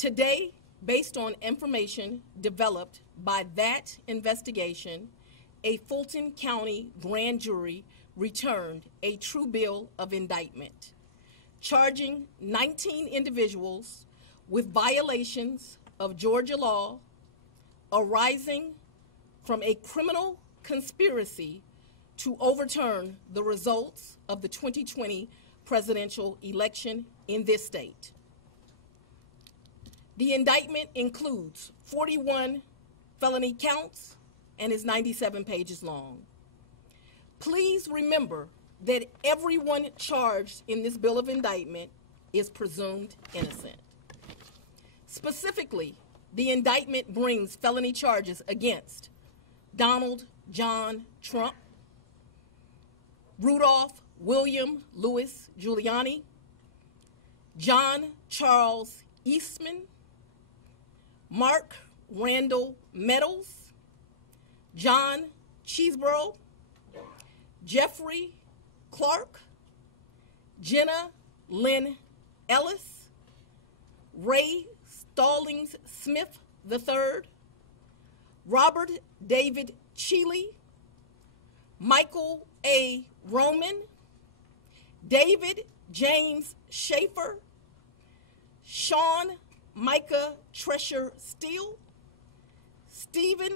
Today, based on information developed by that investigation, a Fulton County grand jury returned a true bill of indictment, charging 19 individuals with violations of Georgia law arising from a criminal conspiracy to overturn the results of the 2020 presidential election in this state. The indictment includes 41 felony counts and is 97 pages long. Please remember that everyone charged in this bill of indictment is presumed innocent. Specifically, the indictment brings felony charges against Donald John Trump, Rudolph William Louis Giuliani, John Charles Eastman, Mark Randall Meadows, John Cheeseborough, Jeffrey Clark, Jenna Lynn Ellis, Ray Stallings Smith III, Robert David Cheeley, Michael A. Roman, David James Schaefer, Sean Micah Tresher Steele, Stephen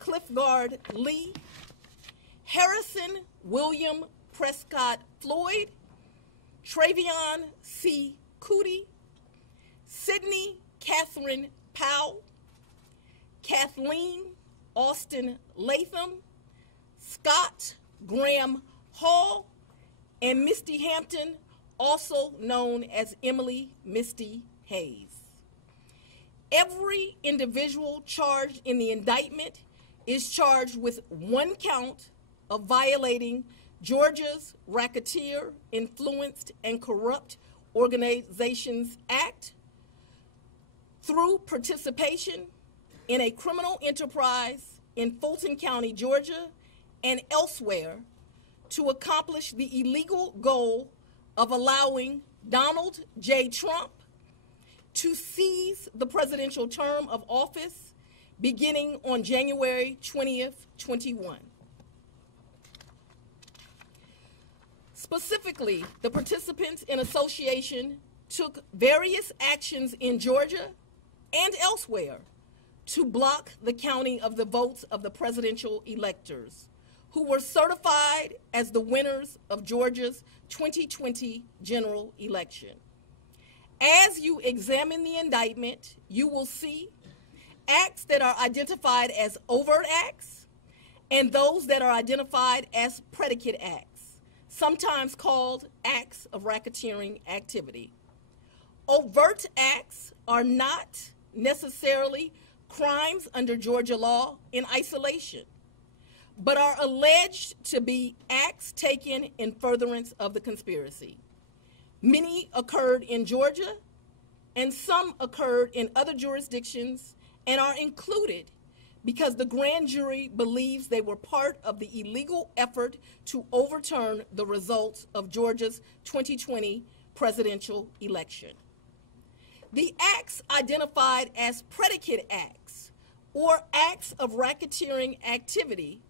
Cliffgard Lee, Harrison William Prescott Floyd, Travion C. Cootie, Sydney Catherine Powell, Kathleen Austin Latham, Scott Graham Hall, and Misty Hampton, also known as Emily Misty Hayes. Every individual charged in the indictment is charged with one count of violating Georgia's Racketeer, Influenced, and Corrupt Organizations Act through participation in a criminal enterprise in Fulton County, Georgia, and elsewhere to accomplish the illegal goal of allowing Donald J. Trump to seize the presidential term of office beginning on January 20th, 21. Specifically, the participants in association took various actions in Georgia and elsewhere to block the counting of the votes of the presidential electors, who were certified as the winners of Georgia's 2020 general election. As you examine the indictment, you will see acts that are identified as overt acts and those that are identified as predicate acts, sometimes called acts of racketeering activity. Overt acts are not necessarily crimes under Georgia law in isolation, but are alleged to be acts taken in furtherance of the conspiracy. Many occurred in Georgia, and some occurred in other jurisdictions and are included because the grand jury believes they were part of the illegal effort to overturn the results of Georgia's 2020 presidential election. The acts identified as predicate acts or acts of racketeering activity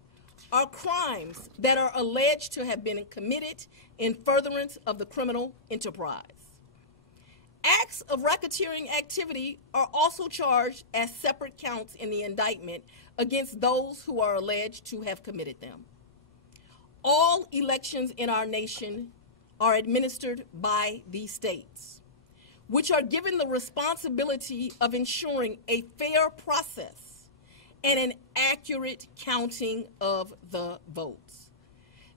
are crimes that are alleged to have been committed in furtherance of the criminal enterprise. Acts of racketeering activity are also charged as separate counts in the indictment against those who are alleged to have committed them. All elections in our nation are administered by these states, which are given the responsibility of ensuring a fair process and an accurate counting of the votes.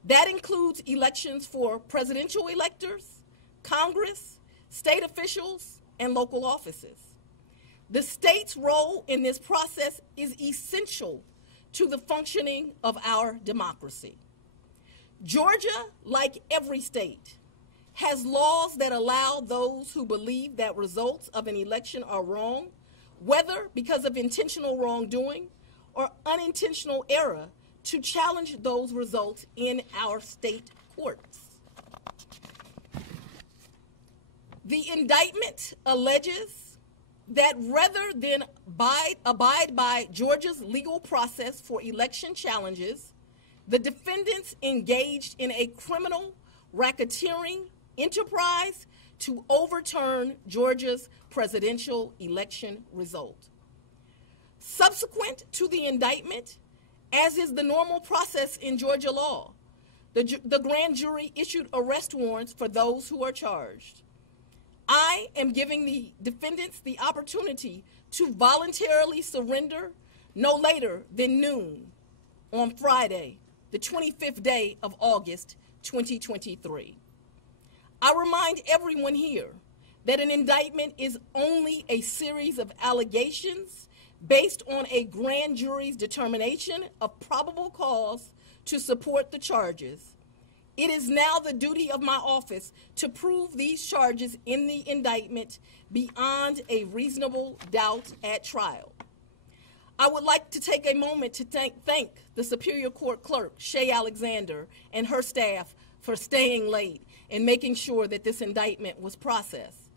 That includes elections for presidential electors, Congress, state officials, and local offices. The state's role in this process is essential to the functioning of our democracy. Georgia, like every state, has laws that allow those who believe that results of an election are wrong, whether because of intentional wrongdoing or unintentional error, to challenge those results in our state courts. The indictment alleges that rather than abide by Georgia's legal process for election challenges, the defendants engaged in a criminal racketeering enterprise to overturn Georgia's presidential election result. Subsequent to the indictment, as is the normal process in Georgia law, the grand jury issued arrest warrants for those who are charged. I am giving the defendants the opportunity to voluntarily surrender no later than noon on Friday, the 25th day of August, 2023. I remind everyone here that an indictment is only a series of allegations based on a grand jury's determination of probable cause to support the charges. It is now the duty of my office to prove these charges in the indictment beyond a reasonable doubt at trial. I would like to take a moment to thank the Superior Court Clerk, Shay Alexander, and her staff for staying late and making sure that this indictment was processed.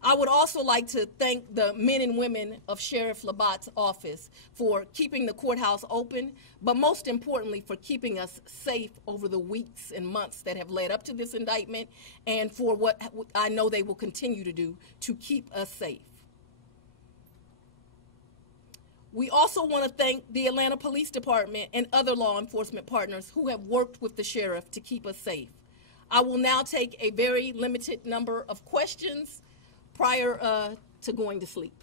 I would also like to thank the men and women of Sheriff Labatt's office for keeping the courthouse open, but most importantly for keeping us safe over the weeks and months that have led up to this indictment, and for what I know they will continue to do to keep us safe. We also want to thank the Atlanta Police Department and other law enforcement partners who have worked with the sheriff to keep us safe. I will now take a very limited number of questions prior to going to sleep.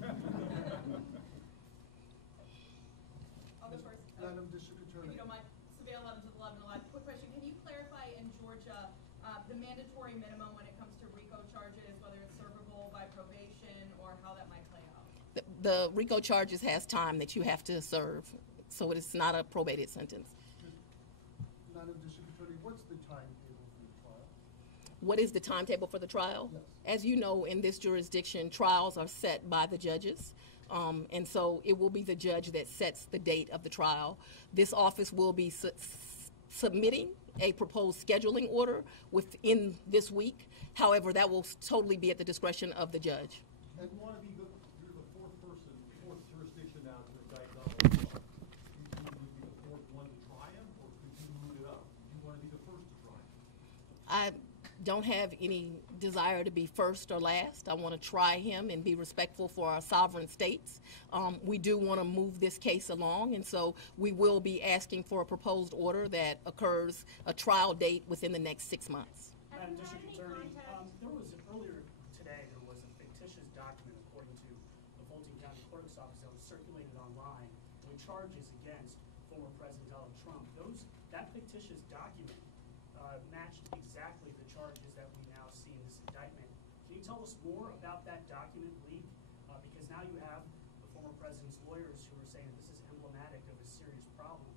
I'll go first. Madam District Attorney. If you don't mind, Surveil 11 to 11 alive. Quick question. Can you clarify in Georgia the mandatory minimum when it comes to RICO charges, whether it's servable by probation or how that might play out? The RICO charges has time that you have to serve, so it's not a probated sentence. Madam District Attorney, what's the timetable for the trial? What is the timetable for the trial? Yes. As you know, in this jurisdiction, trials are set by the judges, and so it will be the judge that sets the date of the trial. This office will be submitting a proposed scheduling order within this week. However, that will totally be at the discretion of the judge. And you want to be you're the fourth jurisdiction now to indict Donald Trump. You would be the fourth one to try him, or could you move it up? You want to be the first to try him? I don't have any desire to be first or last. I want to try him and be respectful for our sovereign states. We do want to move this case along, and so we will be asking for a proposed order that occurs a trial date within the next 6 months. Madam District Attorney, earlier today there was a fictitious document, according to the Fulton County Clerk's Office, that was circulated online with charges against former President Donald Trump. That fictitious document matched exactly the charges that we now see in this indictment. Can you tell us more about that document leak? Because now you have the former president's lawyers who are saying that this is emblematic of a serious problem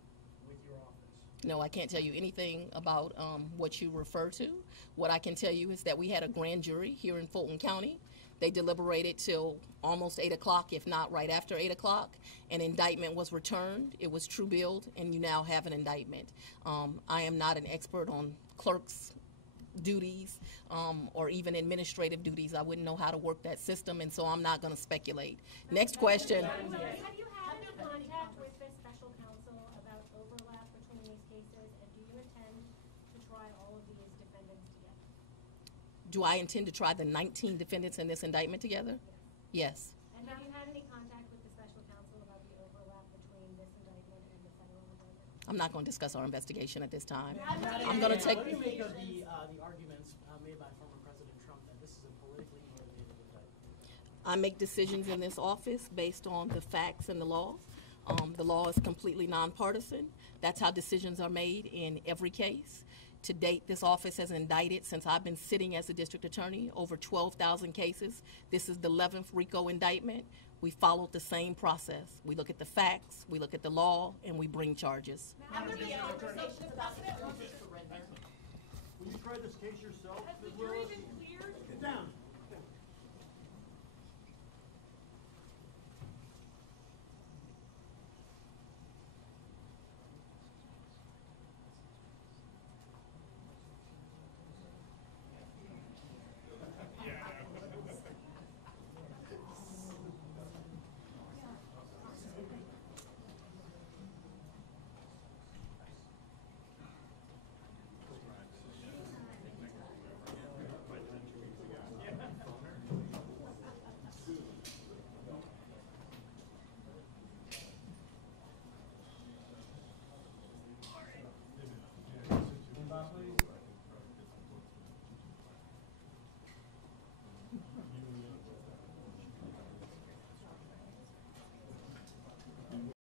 with your office. No, I can't tell you anything about what you refer to. What I can tell you is that we had a grand jury here in Fulton County. They deliberated till almost 8 o'clock, if not right after 8 o'clock. An indictment was returned. It was true billed, and you now have an indictment. I am not an expert on clerks' duties or even administrative duties. I wouldn't know how to work that system, and so I'm not going to speculate. Next question. Have you had any contact with the special counsel about overlap between these cases, and do you intend to try all of these defendants together? Do I intend to try the 19 defendants in this indictment together? Yes. And have you had any contact with the special counsel about the overlap between this indictment and the federal indictment? I'm not going to discuss our investigation at this time. I'm going to take. What do you make of the arguments made by former President Trump that this is a politically motivated indictment? I make decisions in this office based on the facts and the law. The law is completely nonpartisan. That's how decisions are made in every case. To date, this office has indicted, since I've been sitting as a district attorney, over 12,000 cases. This is the 11th RICO indictment. We followed the same process. We look at the facts, we look at the law, and we bring charges. Will you try this case yourself? Has the jury been cleared? Get down.